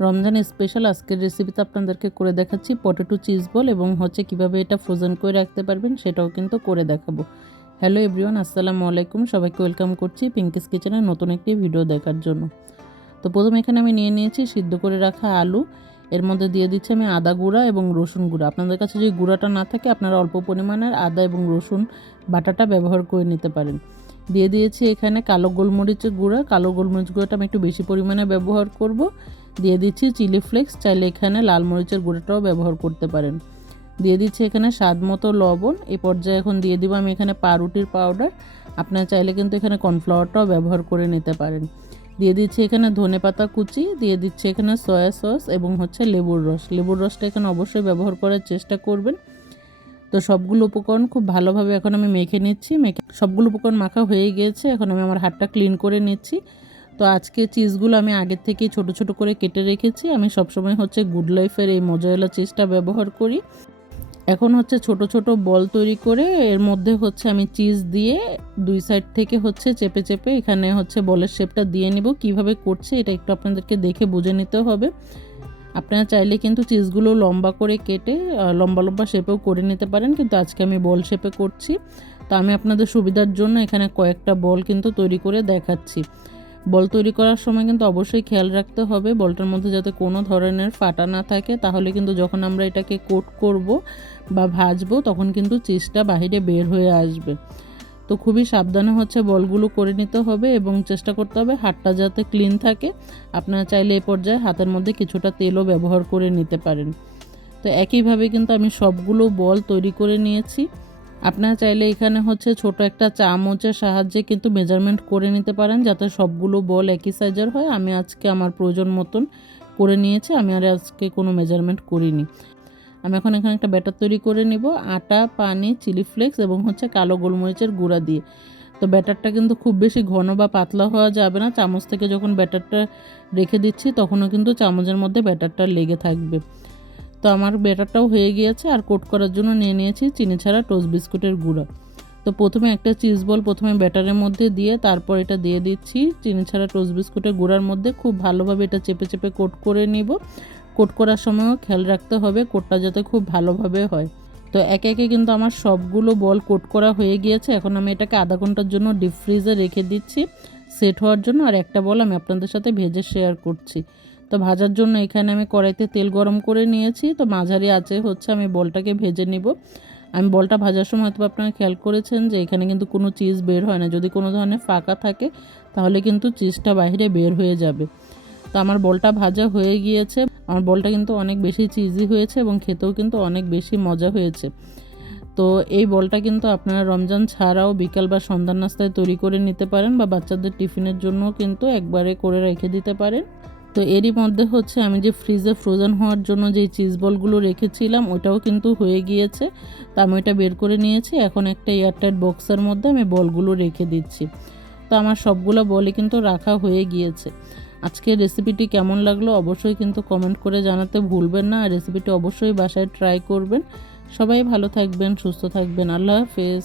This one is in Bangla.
রমজান স্পেশাল আজকের রেসিপিতে আপনাদেরকে করে দেখাচ্ছি পটেটো চিজ বল এবং কিভাবে এটা ফ্রোজেন করে রাখতে পারবেন সেটাও কিন্তু করে দেখাবো। হ্যালো এভরিওয়ান, আসসালামু আলাইকুম। সবাইকে ওয়েলকাম করছি পিঙ্কিস কিচেনের নতুন একটি ভিডিও দেখার জন্য। তো প্রথমে এখানে আমি নিয়ে নিয়েছি সিদ্ধ করে রাখা আলু। এর মধ্যে দিয়ে দিচ্ছি আমি আদা গুঁড়া এবং রসুন গুঁড়া। আপনাদের কাছে যদি গুঁড়াটা না থাকে আপনারা অল্প পরিমাণের আদা এবং রসুন বাটাটা ব্যবহার করে নিতে পারেন। দিয়ে দিয়েছি এখানে কালো গোলমরিচের গুঁড়া। কালো গোলমরিচ গুঁড়াটা আমি একটু বেশি পরিমাণে ব্যবহার করব। দিয়ে দিচ্ছি চিলি ফ্লেক্স, চাইলে এখানে লাল মরিচের গুঁড়োটাও ব্যবহার করতে পারেন। দিয়ে দিচ্ছি এখানে স্বাদ মতো লবণ। এই পর্যায়ে এখন দিয়ে দিব আমি এখানে পাউরুটির পাউডার। আপনারা চাইলে কিন্তু এখানে কর্নফ্লাওয়ারটাও ব্যবহার করে নিতে পারেন। দিয়ে দিচ্ছি এখানে ধনেপাতা কুচি, দিয়ে দিচ্ছি এখানে সয়া সস এবং লেবুর রস। লেবুর রসটা এখানে অবশ্যই ব্যবহার করার চেষ্টা করবেন। তো সবগুলো উপকরণ খুব ভালোভাবে এখন আমি মেখে নিচ্ছি। সবগুলো উপকরণ মাখা হয়ে গিয়েছে। এখন আমি আমার হাতটা ক্লিন করে নিচ্ছি। তো আজকে চিজগুলো আমি আগের থেকেই ছোট ছোট করে কেটে রেখেছি। আমি সবসময় গুড লাইফের এই মোজারেলা চিজটা ব্যবহার করি। এখন ছোট ছোট বল তৈরি করে এর মধ্যে আমি চিজ দিয়ে দুই সাইড থেকে চেপে চেপে এখানে বলের শেপটা দিয়ে নিব। কিভাবে করছে এটা একটু আপনাদেরকে দেখে বুঝে নিতে হবে। আপনারা চাইলে কিন্তু চিজগুলো লম্বা করে কেটে লম্বা লম্বা শেপেও করে নিতে পারেন, কিন্তু আজকে আমি বল শেপে করছি। তো আমি আপনাদের সুবিধার জন্য এখানে কয়েকটা বল কিন্তু তৈরি করে দেখাচ্ছি। বল তৈরি করার সময় কিন্তু অবশ্যই খেয়াল রাখতে হবে বলটার মধ্যে যাতে কোনো ধরনের ফাটা না থাকে, তাহলে কিন্তু যখন আমরা এটাকে কোট করব বা ভাজবো তখন কিন্তু চিজটা বাহিরে বের হয়ে আসবে। তো খুবই সাবধানে বলগুলো করে নিতে হবে এবং চেষ্টা করতে হবে হাতটা যাতে ক্লিন থাকে। আপনারা চাইলে এই পর্যায়ে হাতের মধ্যে কিছুটা তেলও ব্যবহার করে নিতে পারেন। তো একইভাবে কিন্তু আমি সবগুলো বল তৈরি করে নিয়েছি। আপনারা চাইলে এখানে ছোট একটা চামচের সাহায্যে কিন্তু মেজারমেন্ট করে নিতে পারেন যাতে সবগুলো বল একই সাইজের হয়। আমি আজকে আমার প্রয়োজন মতন করে নিয়েছি, আমি আর আজকে কোনো মেজারমেন্ট করিনি। আমি এখন এখানে একটা ব্যাটার তৈরি করে নিব আটা, পানি, চিলি ফ্লেক্স এবং কালো গোলমরিচের গুঁড়া দিয়ে। তো ব্যাটারটা কিন্তু খুব বেশি ঘন বা পাতলা হওয়া যাবে না। চামচ থেকে যখন ব্যাটারটা রেখে দিচ্ছি তখনও কিন্তু চামচের মধ্যে ব্যাটারটা লেগে থাকবে। তো আমার ব্যাটারটাও হয়ে গিয়েছে। আর কোট করার জন্য নিয়ে নিয়েছি চিনি ছাড়া টোস্ট বিস্কুটের গুঁড়া। তো প্রথমে একটা চিজ বল ব্যাটারের মধ্যে দিয়ে তারপর এটা দিয়ে দিচ্ছি চিনি ছাড়া টোস্ট বিস্কুটের গুঁড়ার মধ্যে। খুব ভালোভাবে এটা চেপে চেপে কোট করে নিব। কোট করার সময়ও খেয়াল রাখতে হবে কোটটা যাতে খুব ভালোভাবে হয়। তো একে একে কিন্তু আমার সবগুলো বল কোট করা হয়ে গিয়েছে। এখন আমি এটাকে আধা ঘন্টার জন্য ডিপ ফ্রিজে রেখে দিচ্ছি সেট হওয়ার জন্য। আর একটা বল আমি আপনাদের সাথে ভেজে শেয়ার করছি। তো ভাজার জন্য এখানে আমি কড়াইতে তেল গরম করে নিয়েছি। তো মাঝারি আঁচে আমি বলটাকে ভেজে নিব। আমি বলটা ভাজার সময় হয়তো আপনারা খেয়াল করেছেন যে এখানে কিন্তু কোনো চিজ বের হয় না। যদি কোনো ধরনের ফাঁকা থাকে তাহলে কিন্তু চিজটা বাইরে বের হয়ে যাবে। তো আমার বলটা ভাজা হয়ে গিয়েছে। আমার বলটা কিন্তু অনেক বেশি চিজি হয়েছে এবং খেতেও কিন্তু অনেক বেশি মজা হয়েছে। তো এই বলটা কিন্তু আপনারা রমজান ছাড়াও বিকাল বা সন্ধ্যার নাস্তায় তৈরি করে নিতে পারেন বা বাচ্চাদের টিফিনের জন্য কিন্তু একবারে করে রেখে দিতে পারেন। তো এরই মধ্যে আমি যে ফ্রিজে ফ্রোজেন হওয়ার জন্য যেই চিজ বলগুলো রেখেছিলাম ওটাও কিন্তু হয়ে গিয়েছে। তো আমি ওটা বের করে নিয়েছি। এখন একটা এয়ারটাইট বক্সের মধ্যে আমি বলগুলো রেখে দিচ্ছি। তো আমার সবগুলো বলই কিন্তু রাখা হয়ে গিয়েছে। আজকের রেসিপিটি কেমন লাগলো অবশ্যই কিন্তু কমেন্ট করে জানাতে ভুলবেন না। আর রেসিপিটি অবশ্যই বাসায় ট্রাই করবেন। সবাই ভালো থাকবেন, সুস্থ থাকবেন। আল্লাহ হাফেজ।